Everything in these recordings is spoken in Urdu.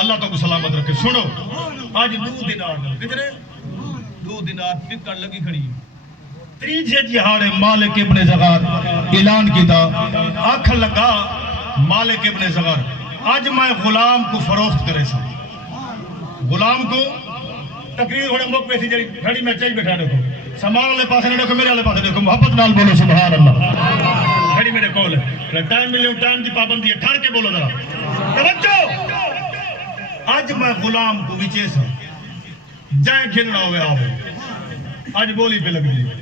اللہ تو کو سلامت رکھے. سنو آج 2 دینار کتنے 2 دینار ٹکٹ لگی کھڑی تیجے جہاڑے مالک ابن زغار اعلان کیتا آکھ لگا مالک ابن زغار آج میں غلام کو فروخت کرے سا غلام کو تقریر ہونے موقع پہ سی جڑی گھڑی میں چاہیے بیٹھا دیکھو سامان والے پاسے نہ دیکھو میرے والے پاسے دیکھو محبت نال بولو سبحان اللہ. گھڑی میرے کول ہے ٹائم ملے ٹائم کی پابندی ہے ٹھہر کے بولو ذرا توجہ. آج میں غلام کو وچے سا جائیں کھلنا ہوئے آؤ آج بولی پہ لگ جائے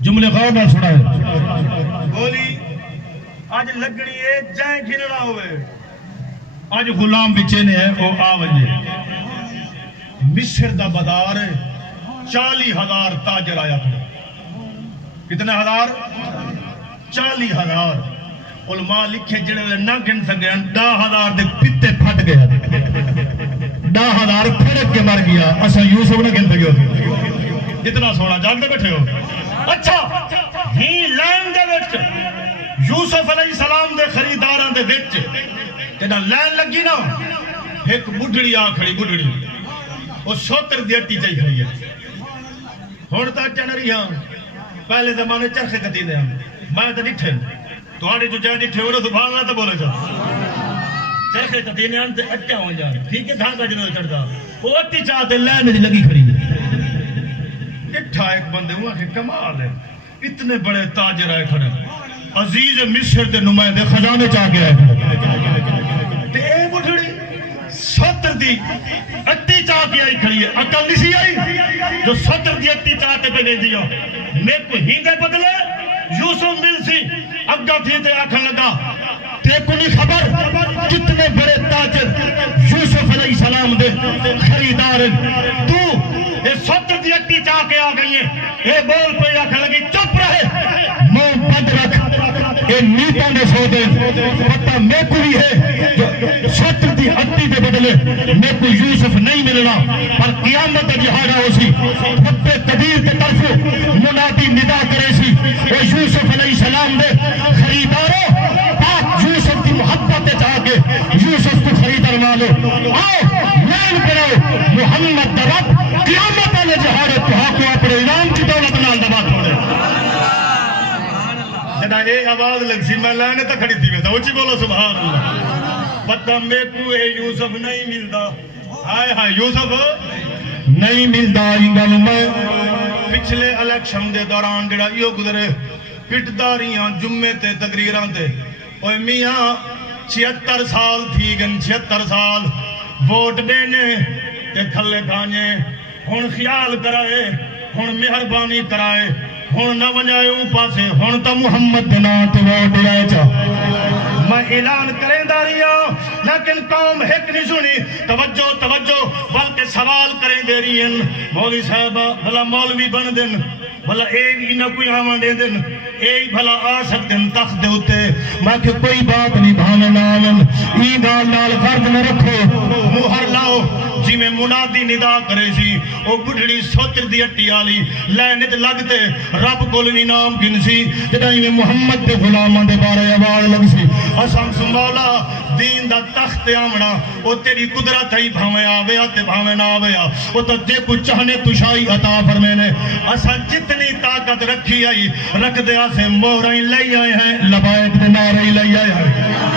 جملے غور نہ سنا ہے بولی آج لگڑی ہے جائیں کھلنا ہوئے آج غلام بچے نے ہے وہ آوجے مصر دا بازار 40,000 تاجر آیا تھا کتنے ہزار 40,000 علماء لکھے جڑے نہ گن سکے 10,000 دے پتے پھٹ گیا 10,000 پھڑک کے مر گیا اچھا یوسف نہ گن سکے جتنا سونا جانتے بیٹھے ہو اچھا ہی لائن دے وچ یوسف علیہ السلام دے خریداراں دے وچ جداں لائن لگی نا ایک بڈھڑی آ کھڑی بڈھڑی وہ 70 دی اٹی چاہی کھڑی ہے ہن تا چن رہی ہاں پہلے زمانے چرخے کتی دے میں تے ڈٹھے تواڈے جو جائے ڈٹھے ہو سبحان اللہ تے بولے جا چرخے کتی نے تے اٹا ہو جان ٹھیک ہے دھاگا جنوں چڑھدا وہ اٹی چاہ تے لائن وچ لگی کھڑی ہے ڈٹھا ایک بندے ہوا کہ کمال ہے اتنے بڑے تاجر آئے کھڑے عزیز مصر دے نمائندے خزانے چاہ کے آئے تے اے بڈھڑی 70 دی اٹی چاہ کے آئی کھڑی ہے عقل نہیں سی آئی جو 70 دی اٹی چاہ کے پہ دے دیا میں کو ہینگے بدلے یوسف مل سی اگا تھی تے آکھن لگا تے کو نہیں خبر کتنے بڑے تاجر یوسف علیہ السلام دے خریدار تو اے 70 دی اٹی چاہ کے آ گئی ہیں اے بول پہ آکھن لگی چپ رہے منہ بند رکھ اے نیتوں نے سو دے پتہ میں کو بھی ہے 70 دی اٹی دے بدلے میں کو یوسف نہیں ملنا پر قیامت جہاڑا ہو سی رب قدیر کے طرف منادی ندا کرے سی اے یوسف علیہ السلام دے خریداروں آپ یوسف کی محبت چاہ کے یوسف کو خریدار مالو آؤ لائن کرو محمد درب قیامت والے جہاڑے تو کو اپنے انعام کی دولت نال دبا چھوڑے جنا یہ آواز لگ سی میں لائن تک کھڑی تھی میں اونچی بولو سبحان اللہ پتہ میں کو اے یوسف نہیں ملدا ہائے ہائے یوسف نہیں ملدا انگل میں پچھلے الیکشن دے دوران جڑا یہ گزرے پٹداریاں جمعے تے تقریراں تے اوے میاں 76 سال تھی گن 76 سال ووٹ دینے تے کھلے کھانے ہن خیال کرائے ہن مہربانی کرائے ہن نہ ونجائے اون پاسے ہن تا محمد دے نام تے ووٹ لائے چا میں اعلان کریں داریا لیکن قوم ایک نہیں سنی توجہ توجہ بلکہ سوال کریں دے رہی ہیں مولوی صاحبہ بھلا مولوی بن دن بھلا اے نہ کوئی آمان دے دن اے بھلا آ سکتن تخت دے ہوتے میں کہ کوئی بات نہیں بھانے نالن ای گال نال غرد نہ رکھو مہر لاؤ جی میں منادی ندا کرے سی او بڑھڑی 70 دی اٹی آلی لینت لگتے رب کولنی نام گن سی جدائی میں محمد دے غلامان دے بارے آواز لگ سی اسام سمولا دین دا تخت آمنا او تیری قدرت ہی بھاویں آوے آتے بھاویں نہ آوے آ او تو دے کو چاہنے تشائی عطا فرمینے اسا جتنی طاقت رکھی آئی رکھ دے آسے مورائیں لئی آئے ہیں لبائک دے نارئی لئی آئے ہیں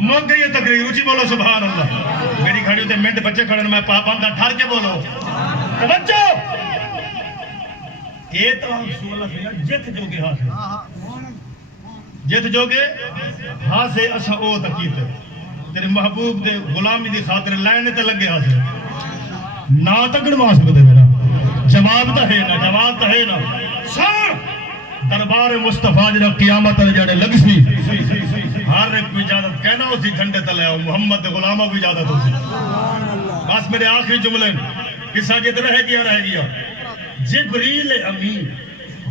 موقع یہ تقریر اچھی بولو سبحان اللہ میری کھڑی ہوتے منٹ بچے کھڑے میں پاپان کا ٹھار کے بولو توجہ یہ تو سو اللہ سیا جت جو گے ہاتھ جت جو گے ہاتھ سے اچھا او تقیت تیرے محبوب دے غلامی دی خاطر لائنے تے لگے ہاتھ نا تکڑ ماسک دے میرا جواب تا ہے نا جواب تا ہے نا سار دربار مصطفیٰ جنہ قیامت جاڑے لگ سی ہر ایک کو اجازت کہنا اسی جھنڈے تلے آؤ محمد غلامہ کو اجازت ہو سی بس میرے آخری جملے قصہ جت رہ گیا جبریل امین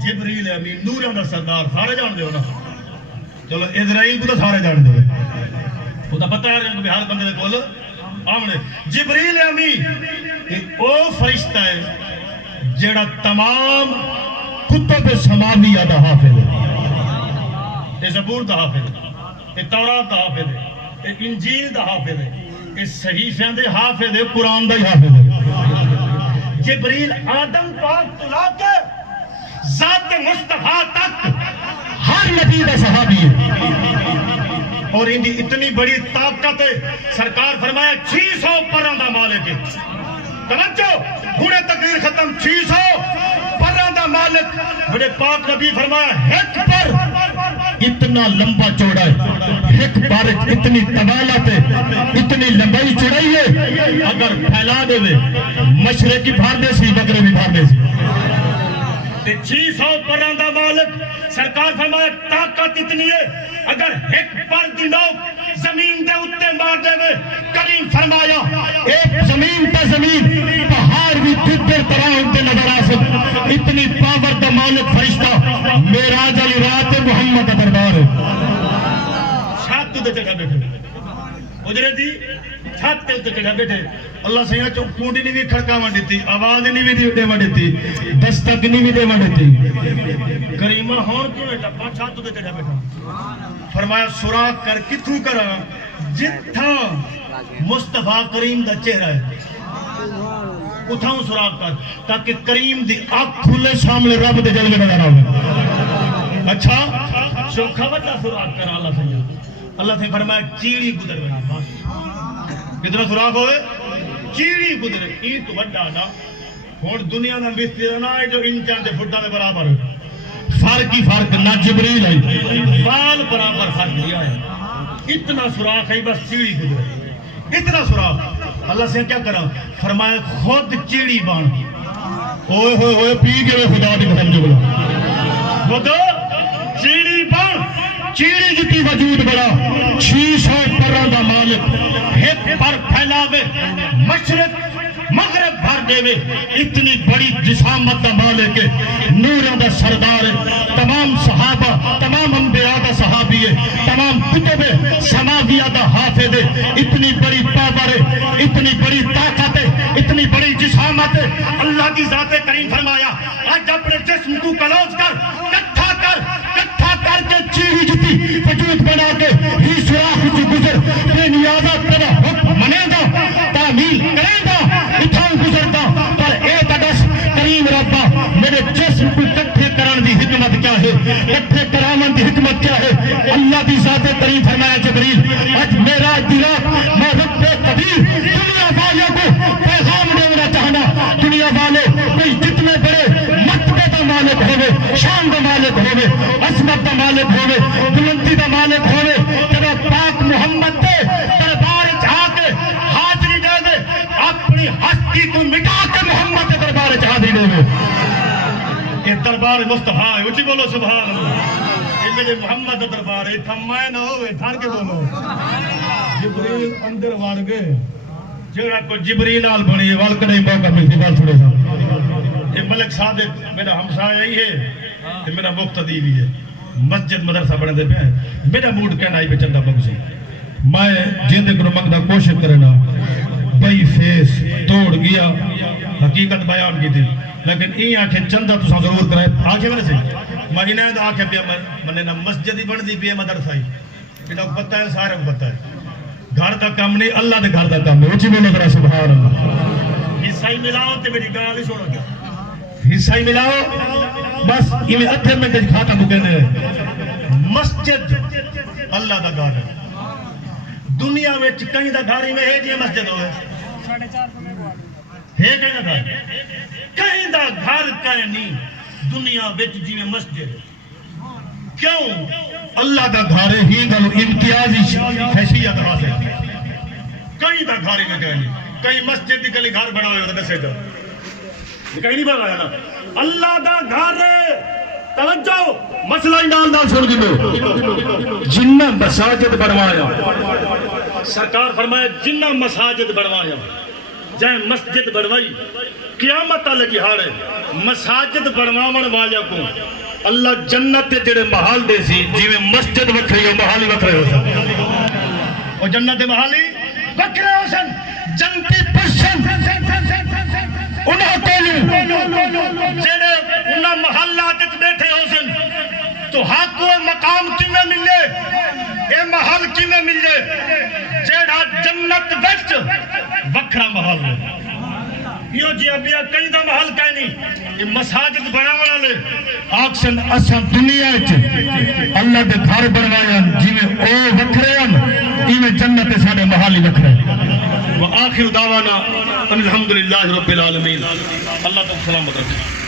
جبریل امین نوراں دا سردار سارے جان دے ہو نا چلو اسرائیل کو تو سارے جان دے وہ تو پتہ ہے کہ ہر بندے دے کول آمنے جبریل امین او فرشتہ ہے جڑا تمام کتب سماویہ دا حافظ ہے یہ زبور دا حافظ ہے یہ تورات دا حافظ ہے یہ انجیل دا حافظ ہے یہ صحیفیاں دے حافظ ہے قرآن دا ہی حافظ ہے جبریل آدم پاک تو لا کے ذات مصطفیٰ تک ہر نبی دا صحابی ہے اور ان کی اتنی بڑی طاقت ہے سرکار فرمایا 600 پران دا مالک ہے توجہ ہنے تقریر ختم 600 پران دا مالک بڑے پاک نبی فرمایا ایک پر اتنا لمبا چوڑا ہے ایک پر اتنی طوالت ہے اتنی لمبائی چوڑائی ہے اگر پھیلا دے مشرقی بھار دے سی مغربی بھار دے سی 600 پران دا مالک سرکار فرمایا طاقت اتنی ہے اگر ایک پر دنو زمین دے اتے مار دے وے کریم فرمایا ایک زمین پہ زمین پہاڑ بھی تدر طرح ہوتے نظر آسک اتنی پاور دا مالک فرشتہ میراج علی رات محمد دربار چھت دے چڑھا بیٹھے اجرے دی چھت دے چڑھا بیٹھے اللہ سیاں چو کونڈی نہیں بھی کھڑکا ماں دیتی آواز نہیں بھی دے ماں دیتی دستک نہیں بھی دے ماں دیتی کریمہ ہون کیوں ہے ٹپا چھت دے چڑھا بیٹھا فرمایا سراغ کر کتھوں کرا جتھا مصطفیٰ کریم دا چہرہ ہے اتھاؤں سراغ کر تاکہ کریم دی آنکھ کھلے سامنے رب دے جلوے نظر آوے اچھا چوکھا بچہ سراغ کر اللہ سے فرمایا چیڑی گزر بنا بس کتنا سراغ ہوئے چیڑی گزرے یہ تو بڑا نا اور دنیا میں مستری نہ ہے جو انچان دے فٹا دے برابر فرق ہی فرق نہ جبریل ہے بال برابر فرق دیا ہے اتنا سوراخ ہے بس چیڑی گزرے اتنا سوراخ اللہ سے کیا کرا فرمایا خود چیڑی بان اوئے ہوئے ہوئے پی گئے خدا دی قسم جو بلا خود چیڑی بان چیڑی جتی وجود بڑا 600 پران دا مالک ایک پر پھیلاوے مشرق مغرب بھر دے وے اتنی بڑی جسامت دا مالک ہے نوراں دا سردار ہے تمام صحابہ تمام انبیاء دا صحابی ہے تمام کتب سماویہ دا حافظ ہے اتنی بڑی پاور ہے اتنی بڑی طاقت ہے اتنی بڑی جسامت ہے اللہ کی ذات کریم فرمایا آج اپنے جسم کو کلوز کر کے چیڑی جتی وجود بنا کے ہی سراخ جو گزر بے نیازہ تیرا حکم منے گا تعمیل کرے گا اتھاؤں گزرتا پر اے تدس کریم ربا میرے جسم کو کٹھے کران دی حکمت کیا ہے کٹھے کرامن دی حکمت کیا ہے اللہ دی ذات کریم فرمایا جبریل آج میرا دلات میں رب قدیر دنیا والے کو پیغام دینا چاہنا دنیا والے کوئی جتنے بڑے مرتبے دا مالک ہوئے شان دا مالک ہوئے عظمت دا مالک ہوئے بلندی دا مالک ہوئے تیرا پاک محمد دے دربار جا کے حاضری دے دے اپنی ہستی کو مٹا کے محمد دے دربار جا حاضری دے دے یہ دربار مصطفیٰ ہے اچھی بولو سبحان اللہ یہ میرے محمد دے دربار ہے تھمائے نہ ہوئے تھار کے بولو جبریل اندر وار گئے جگہ کو جبریل آل بنی والکڑے موقع ملتی بال تھوڑے سا یہ ملک صادق میرا ہمسایہ ہی ہے یہ میرا مقتدی بھی ہے مسجد مدرسہ بڑھنے دے پہ ہے میرا موڈ کہنا ہی پہ چندہ مگزی میں جیندے کنو مگدہ کوشش کرنا بھائی فیس توڑ گیا حقیقت بیان کی تھی لیکن این آنکھیں چندہ تو سا ضرور کرے آنکھیں میرے سے میں انہیں تو آنکھیں پہ میں نے مسجد ہی بڑھ دی پہ مدرسہ ہی انہوں کو پتہ ہے سارے کو پتہ ہے گھر دا کام نہیں اللہ دے گھر دا کام ہے اچھی بولو ذرا سبحان اللہ حصہ ہی ملاؤ تے میری گال ہی چھوڑو گیا حصہ ہی ملاؤ بس انہیں اتھے میں کچھ کھاتا کو کہنے ہیں مسجد اللہ دا گھر ہے دنیا میں کہیں دا گھر ہی میں ہے جی مسجد ہوئے ہے کہیں دا گھر کہیں دا گھر کہیں نہیں دنیا میں جی میں مسجد کیوں اللہ دا گھر ہی گلو امتیازی حیثیت حاصل کہیں دا گھر ہی میں کہیں نہیں کہیں مسجد دی کلی گھر بڑھا ہوئے دسے دا کہیں نہیں بڑھا ہے نا اللہ دا گھر توجہ مسئلہ اندال دال چھوڑ گئے جنہ مساجد بڑھوایا سرکار فرمایا جنہ مساجد بڑھوایا جائے مسجد بڑھوائی قیامت والے جہاڑے مساجد بنواون والے کو اللہ جنت دے جڑے محل دے سی جویں مسجد وکھری ہو محل وکھرے ہو سن او جنت دے محل وکھرے ہو سن جنتی پرشن انہاں کولوں جڑے انہاں محلات وچ بیٹھے ہو سن تو حق و مقام کیویں ملے اے محل کیویں ملے جڑا جنت وچ وکھرا محل ہے یہ جی ابیا کئی دا محل کہیں نہیں یہ مساجد بناون والے آکسن اساں دنیا وچ اللہ دے گھر بنوایا جویں او وکھرے ہیں ایویں جنت دے ساڈے محل ہی وکھرے وآخر دعوانا الحمدللہ رب العالمین اللہ تعالی سلامت رکھے